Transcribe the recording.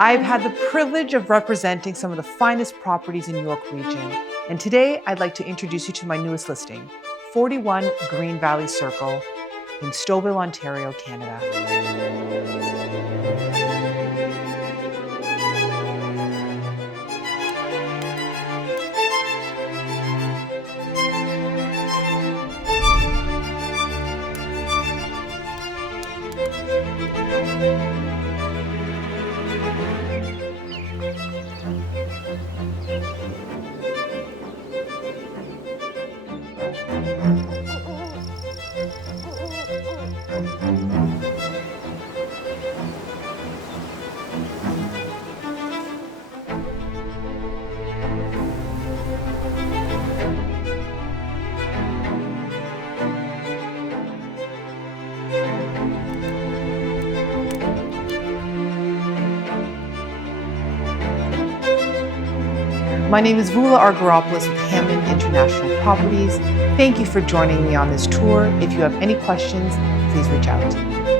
I've had the privilege of representing some of the finest properties in York Region, and today I'd like to introduce you to my newest listing, 41 Greenvalley Cir in Stouffville, Ontario, Canada. My name is Vula Argyropoulos with Hammond International Properties. Thank you for joining me on this tour. If you have any questions, please reach out.